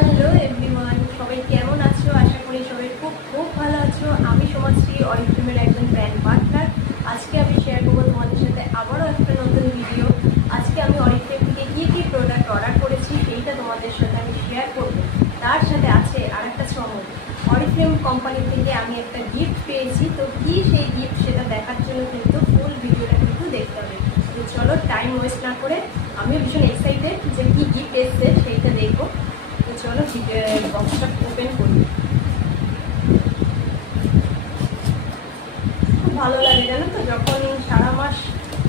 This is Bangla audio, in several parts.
হ্যালো এভরিওয়ান, সবাই কেমন আছো? আশা করি সবাই খুব খুব ভালো আছো। আমি সমাজশ্রী অরিফ্লেমের একজন ব্র্যান্ড পার্টনার। আজকে আমি শেয়ার করবো তোমাদের সাথে আবারও একটা নতুন ভিডিও। আজকে আমি অরিফ্লেম থেকে কী প্রোডাক্ট অর্ডার করেছি সেইটা তোমাদের সাথে আমি শেয়ার করবো। তার সাথে আছে আর একটা চমক, অরিফ্লেম কোম্পানি থেকে আমি একটা গিফট পেয়েছি। তো কি সেই গিফট সেটা দেখার জন্য কিন্তু ফুল ভিডিওটা কিন্তু দেখতে হবে। তো চলো টাইম ওয়েস্ট না করে, আমিও ভীষণ এক্সাইটেড যে কী গিফট এসছে সেইটা দেখবো। তো চলো বক্সটা ওপেন করি। খুব ভালো লাগে জানো তো, যখন সারা মাস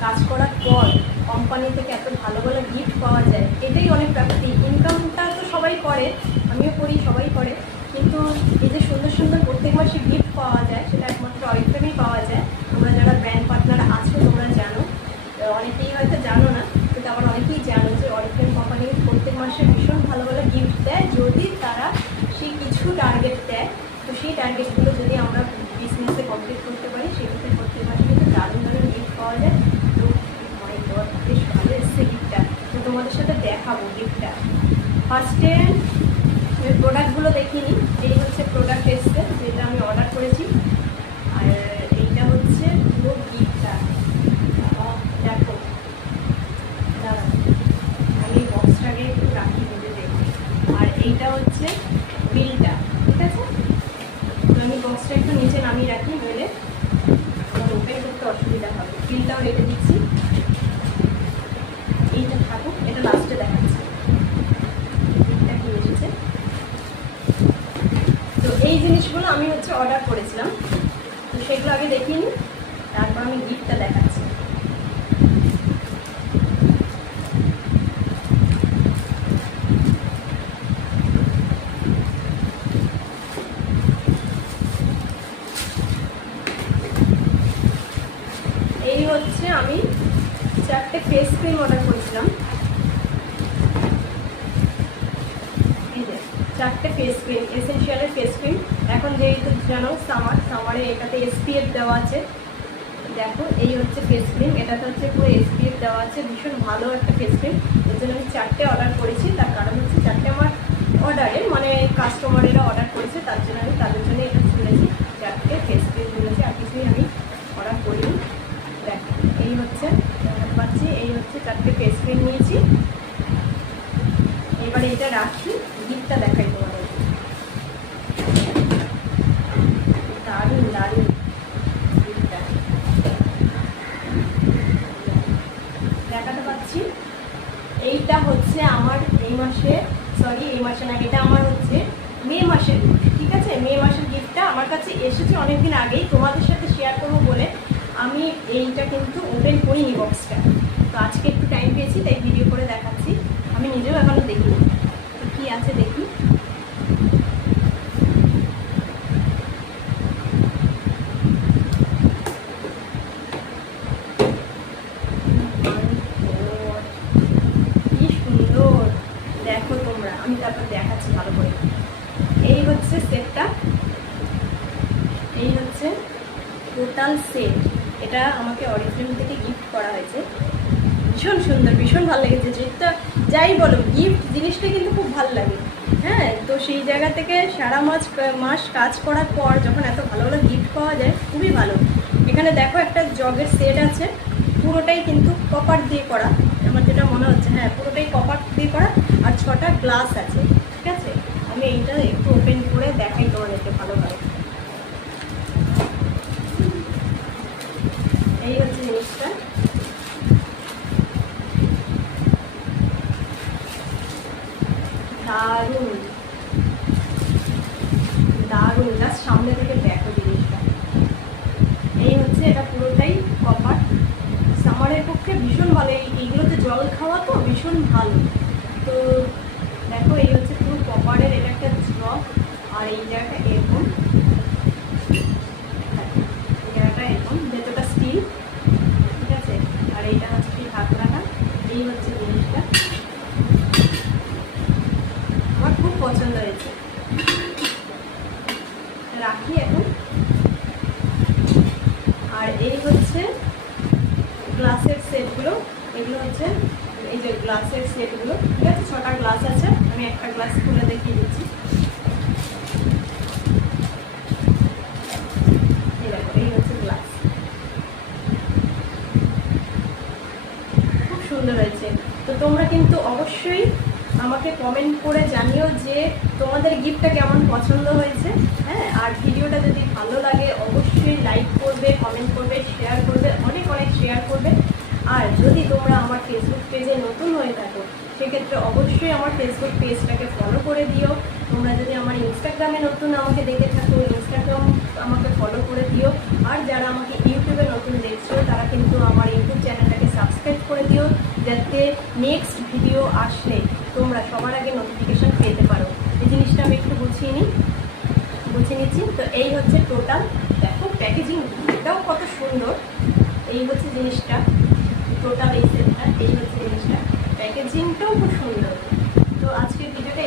কাজ করার পর কোম্পানি থেকে এত ভালো ভালো গিফট পাওয়া যায়, এটাই অনেক প্রাপ্তি। ইনকামটা তো সবাই করে, আমিও করি, সবাই করে, কিন্তু এই যে সুন্দর সুন্দর প্রত্যেক মাসে গিফট পাওয়া যায় সেটা একমাত্র অরিফ্লেমেই পাওয়া যায়। তোমরা যারা ব্র্যান্ড পার্টনার আছো তোমরা জানো, অনেকেই হয়তো জানো না, কিন্তু আবার অনেকেই জানো যে অরিফ্লেম কোম্পানি প্রত্যেক মাসে ভীষণ ভালো ভালো গিফট দেয়, যদি তারা সেই কিছু টার্গেট দেয়। তো সেই টার্গেটগুলো যদি আমরা বিজনেসে কমপ্লিট করতে পারি, সেক্ষেত্রে প্রত্যেক মাসে কিন্তু দারুণ দারুণ গিফট পাওয়া যায়। তো মাই গড, বেশ ভালো এসছে গিফটটা। তো তোমাদের সাথে দেখাবো গিফটটা। ফার্স্টে প্রোডাক্টগুলো দেখিনি। এই হচ্ছে প্রোডাক্ট এসছে যেটা আমি অর্ডার করেছি, আর এইটা হচ্ছে পুরো গিফটটা। দেখো দাদা, আমি বক্সটাকে একটু রাখি বুঝে দেখি। আর এইটা হচ্ছে বিলটা, ঠিক আছে? তো আমি বক্সটা একটু নিচে নামিয়ে রাখি, নইলে আমার ওপেন করতে অসুবিধা হবে। বিলটাও রেখে দিচ্ছি, এইটা থাকুক, এটা লাস্টে দেখাচ্ছি বিলটা কি এসেছে। তো এই জিনিসগুলো আমি হচ্ছে অর্ডার করেছিলাম, তো সেগুলো আগে দেখিনি, তারপর আমি গিফটটা দেখাচ্ছি। এই হচ্ছে, আমি 4টে ফেস ক্রিম অর্ডার করেছিলাম। এই যে 4টে ফেস ক্রিম, এসেনশিয়ালের ফেস ক্রিম। এখন যেহেতু জানো সামারে এটাতে SPF দেওয়া আছে। দেখো এই হচ্ছে ফেস ক্রিম, এটাতে হচ্ছে পুরো SPF দেওয়া আছে, ভীষণ ভালো একটা ফেস ক্রিম। এর জন্য আমি 4টে অর্ডার করেছি। তার কারণ হচ্ছে 4টে আমার অর্ডারে, মানে কাস্টমারেরা অর্ডার করেছে, তার জন্য আমি তাদের জন্য এটা শুনেছি। 4টে ফেস ক্রিম বলেছি, আর কিছুই আমি অর্ডার করিনি। দেখো এই হচ্ছে পাচ্ছি, এই হচ্ছে 4টে ফেস ক্রিম নিয়েছি। এবারে এটা রাখি, গিফটটা দেখাই তোমাদের। দারুণ দারুণ গিফটটা দেখাতে পাচ্ছি। এইটা হচ্ছে আমার এই মাসে না, এটা আমার হচ্ছে মে মাসের গিফট, ঠিক আছে? মে মাসের গিফটটা আমার কাছে এসেছে অনেকদিন আগেই, তোমাদের সাথে শেয়ার করবো বলে আমি এইটা কিন্তু ওপেন করিনি বক্সটা। তো আজকে একটু টাইম পেয়েছি তাই ভিডিও করে দেখাচ্ছি। আমি নিজেও এখনো দেখিনি তো কী আছে, দেখি। কি সুন্দর দেখো তোমরা, আমি তারপর দেখাচ্ছি ভালো করে। এই হচ্ছে সেটটা, এই হচ্ছে টোটাল সেট। এটা আমাকে অরিফ্লেম থেকে গিফট করা হয়েছে, ভীষণ সুন্দর, ভীষণ ভালো লেগেছে। যেটা যাই বলো, গিফট জিনিসটা কিন্তু খুব ভালো লাগে। হ্যাঁ, তো সেই জায়গা থেকে সারা মাস কাজ করার পর যখন এত ভালো ভালো গিফট পাওয়া যায়, খুবই ভালো। এখানে দেখো একটা জগের সেট আছে, পুরোটাই কিন্তু কপার দিয়ে করা, আমার যেটা মনে হচ্ছে। হ্যাঁ, পুরোটাই কপার দিয়ে করা, আর 6টা গ্লাস আছে, ঠিক আছে? আমি এইটা একটু ওপেন করে দেখাই তোমাদেরকে ভালোভাবে। এই হচ্ছে জিনিসটা, দারুণ দারুণ, জাস্ট সামনে থেকে দেখো জিনিসটা। এই হচ্ছে, এটা পুরোটাই কপার, সামারের পক্ষে ভীষণ ভালো। এইগুলোতে জল খাওয়া তো ভীষণ ভালো। তো দেখো এই হচ্ছে পুরো কপারের, এটা একটা জগ, আর এই জায়গাটা এরকম, এই জায়গাটা এরকম, ভেতরটা স্টিল, ঠিক আছে? আর এইটা হচ্ছে কি হাত রাখা। এই হচ্ছে জিনিসটা, আমার খুব পছন্দ হয়েছে, রাখি এখন। আর এই হচ্ছে গ্লাসের সেটগুলো, এগুলো হচ্ছে এই যে গ্লাসের সেটগুলো, ঠিক আছে? 6টা গ্লাস আছে, আমি একটা গ্লাস খুলে দেখিয়ে দিচ্ছি। এই হচ্ছে গ্লাস, খুব সুন্দর হয়েছে। তো তোমরা কিন্তু অবশ্যই আমাকে কমেন্ট করে জানিও যে তোমাদের গিফটটা কেমন পছন্দ হয়েছে। হ্যাঁ, আর ভিডিওটা যদি ভালো লাগে অবশ্যই লাইক করবে, কমেন্ট করবে, শেয়ার করবে, অনেক অনেক শেয়ার করবে। আর যদি তোমরা আমার ফেসবুক পেজে নতুন হয়ে থাকো সেক্ষেত্রে অবশ্যই আমার ফেসবুক পেজটাকে ফলো করে দিও। তোমরা যদি আমার ইনস্টাগ্রামে নতুন আমাকে দেখে থাকো, ইনস্টাগ্রাম আমাকে ফলো করে দিও। আর যারা আমাকে ইউটিউবে নতুন দেখছো তারা কিন্তু আমার ইউটিউব চ্যানেলটাকে সাবস্ক্রাইব করে দিও, যাতে নেক্সট ভিডিও আসলে তোমরা সবার আগে নোটিফিকেশান পেতে পারো। এই জিনিসটা আমি একটু গুছিয়ে নিচ্ছি। তো এই হচ্ছে টোটাল, দেখো প্যাকেজিং এটাও কত সুন্দর। এই হচ্ছে জিনিসটা, টোটাল এই সেটটা, এই হচ্ছে জিনিসটা, প্যাকেজিংটাও খুব সুন্দর। তো আজকের ভিডিওটা